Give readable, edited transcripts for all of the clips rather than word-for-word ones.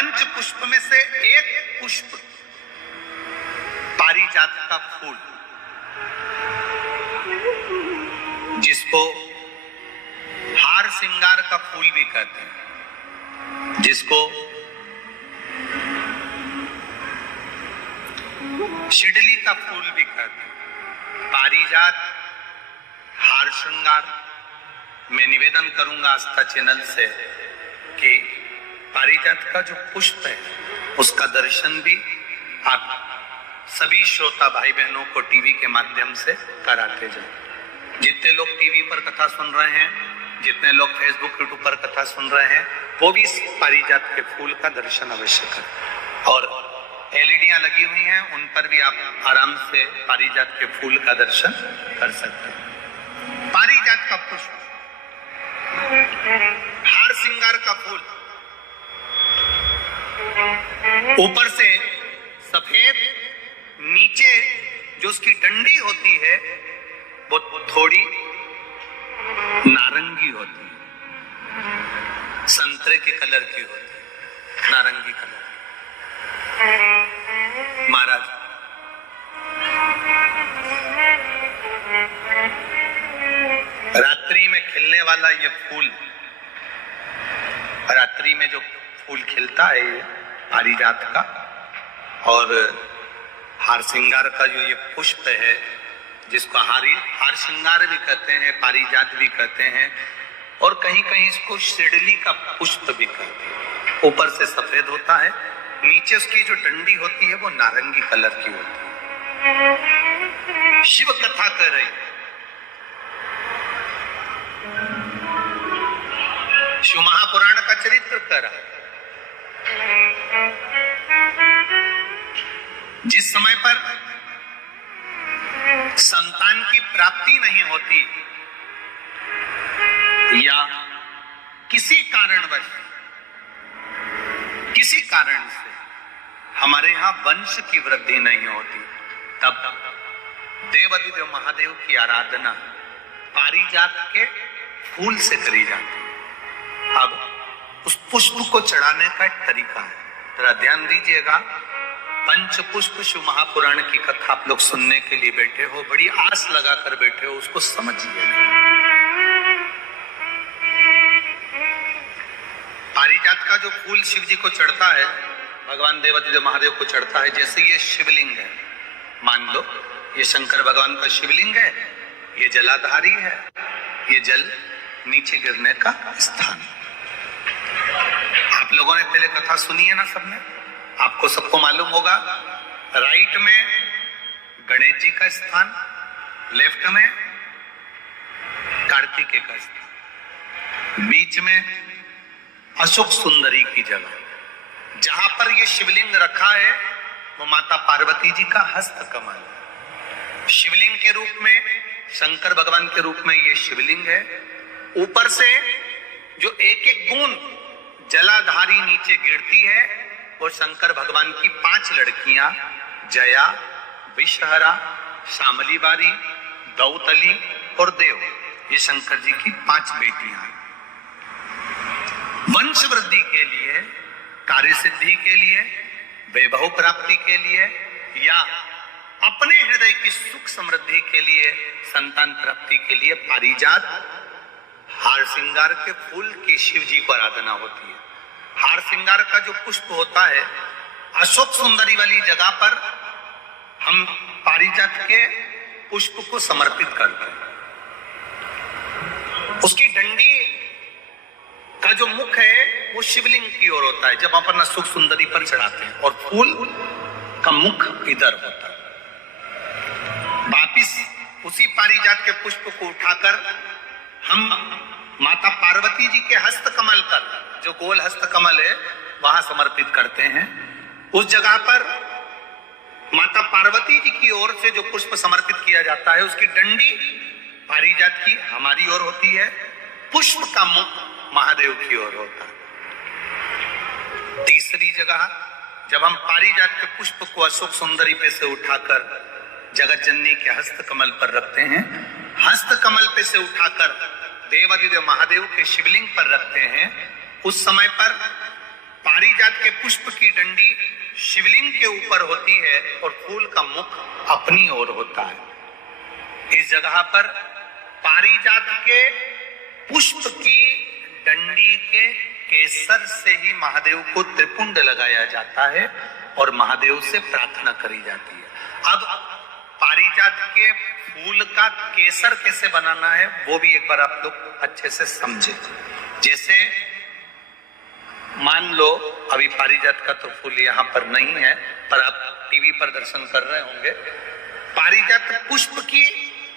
पंच पुष्प में से एक पुष्प पारिजात का फूल, जिसको हार श्रृंगार का फूल भी कहते हैं, जिसको शिडली का फूल भी कहते हैं। पारिजात हार श्रृंगार, मैं निवेदन करूंगा आस्था चैनल से कि पारिजात का जो पुष्प है उसका दर्शन भी आप सभी श्रोता भाई बहनों को टीवी के माध्यम से कराते जाए। जितने लोग टीवी पर कथा सुन रहे हैं, जितने लोग फेसबुक यूट्यूब पर कथा सुन रहे हैं, वो भी इस पारिजात के फूल का दर्शन अवश्य करें। और एलईडियां लगी हुई हैं, उन पर भी आप आराम से पारिजात के फूल का दर्शन कर सकते हैं। पारिजात का पुष्प, हार श्रृंगार का फूल, ऊपर से सफेद, नीचे जो उसकी डंडी होती है वो थोड़ी नारंगी होती है, संतरे के कलर की होती है, नारंगी कलर। महाराज रात्रि में खिलने वाला ये फूल, रात्रि में जो फूल खिलता है ये पारिजात का, और हार श्रृंगार का जो ये पुष्प है, जिसको हार श्रृंगार भी कहते हैं, पारिजात भी कहते हैं, और कहीं कहीं इसको शिडली का पुष्प भी कहते हैं। ऊपर से सफेद होता है, नीचे उसकी जो डंडी होती है वो नारंगी कलर की होती है। शिव कथा कर रही, शिव महापुराण का चरित्र कर रहा है। जिस समय पर संतान की प्राप्ति नहीं होती या किसी कारण से हमारे यहां वंश की वृद्धि नहीं होती, तब देवाधिदेव महादेव की आराधना पारिजात के फूल से करी जाती है। अब उस पुष्प को चढ़ाने का एक तरीका है, जरा ध्यान दीजिएगा। पंच पुष्प शिव महापुराण की कथा आप लोग सुनने के लिए बैठे हो, बड़ी आस लगाकर बैठे हो, उसको समझिए। पारिजात का जो फूल शिव जी को चढ़ता है, भगवान देवाधिदेव महादेव को चढ़ता है, जैसे ये शिवलिंग है, मान लो ये शंकर भगवान का शिवलिंग है, ये जलाधारी है, ये जल नीचे गिरने का स्थान। आप लोगों ने पहले कथा सुनी है ना सबने, आपको सबको मालूम होगा। राइट में गणेश जी का स्थान, लेफ्ट में कार्तिकेय का स्थान, बीच में अशोक सुंदरी की जगह। जहां पर यह शिवलिंग रखा है वो माता पार्वती जी का हस्त कमल है। शिवलिंग के रूप में, शंकर भगवान के रूप में यह शिवलिंग है। ऊपर से जो एक एक बूंद जलाधारी नीचे गिरती है, और शंकर भगवान की 5 लड़कियां, जया, विषहरा, शामली बारी, दौतली और देव, ये शंकर जी की 5 बेटियां हैं। वंश वृद्धि के लिए, कार्य सिद्धि के लिए, वैभव प्राप्ति के लिए, या अपने हृदय की सुख समृद्धि के लिए, संतान प्राप्ति के लिए पारिजात हार श्रृंगार के फूल की शिव जी को आराधना होती है। हार श्रृंगार का जो पुष्प होता है, अशोक सुंदरी वाली जगह पर हम पारिजात के पुष्प को समर्पित करते हैं। उसकी डंडी का जो मुख है वो शिवलिंग की ओर होता है जब अपन अशोक सुंदरी पर चढ़ाते हैं, और फूल का मुख इधर होता है। वापिस उसी पारिजात के पुष्प को उठाकर हम माता पार्वती जी के हस्त कमल पर, जो गोल हस्त कमल है, वहां समर्पित करते हैं। उस जगह पर माता पार्वती जी की ओर से जो पुष्प समर्पित किया जाता है, उसकी डंडी पारिजात की हमारी ओर होती है, पुष्प का मुख महादेव की ओर होता है। तीसरी जगह, जब हम पारिजात के पुष्प को अशोक सुंदरी पे से उठाकर जगत जननी के हस्त कमल पर रखते हैं, हस्त कमल पे से उठाकर देवाधिदेव महादेव के शिवलिंग पर रखते हैं, उस समय पर पारिजात के पुष्प की डंडी शिवलिंग के ऊपर होती है और फूल का मुख अपनी ओर होता है। इस जगह पर पारिजात के पुष्प की डंडी के केसर से ही महादेव को त्रिपुंड लगाया जाता है और महादेव से प्रार्थना करी जाती है। अब पारिजात के फूल का केसर कैसे बनाना है वो भी एक बार आप लोग अच्छे से समझे। जैसे मान लो अभी पारिजात का तो फूल यहाँ पर नहीं है, पर आप टीवी पर दर्शन कर रहे होंगे। पारिजात पुष्प की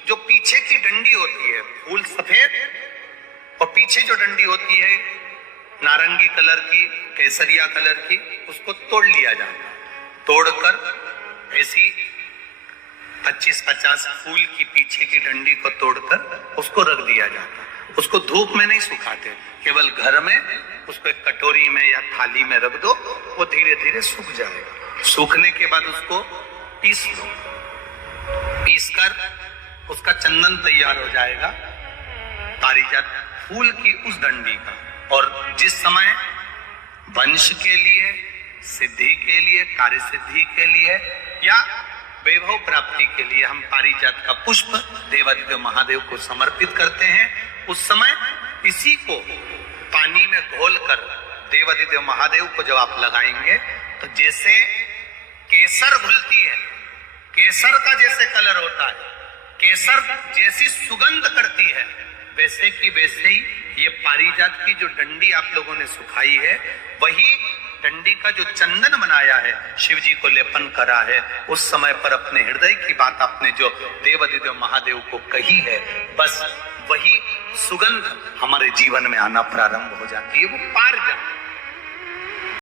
जो पीछे की डंडी होती है, फूल सफेद और पीछे जो डंडी होती है नारंगी कलर की, केसरिया कलर की, उसको तोड़ लिया जाता है। तोड़कर ऐसी 25-50 फूल की पीछे की डंडी को तोड़कर उसको रख दिया जाता है। उसको धूप में नहीं सुखाते, केवल घर में उसको एक कटोरी में या थाली में रख दो, वो धीरे धीरे सूख जाएगा। सूखने के बाद उसको पीस लो, पीसकर उसका चंदन तैयार हो जाएगा पारिजात फूल की उस डंडी का। और जिस समय वंश के लिए, सिद्धि के लिए, कार्य सिद्धि के लिए या वैभव प्राप्ति के लिए हम पारिजात का पुष्प देवादिदेव महादेव को समर्पित करते हैं, उस समय इसी को पानी में घोलकर देवादिदेव महादेव को जब आप लगाएंगे तो जैसे केसर घुलती है, केसर का जैसे कलर होता है, केसर जैसी सुगंध करती है, वैसे की वैसे ही ये पारिजात की जो डंडी आप लोगों ने सुखाई है, वही डंडी का जो चंदन बनाया है, शिव जी को लेपन करा है, उस समय पर अपने हृदय की बात आपने जो देवादिदेव महादेव को कही है, बस वही सुगंध हमारे जीवन में आना प्रारंभ हो जाती है। वो पारिजात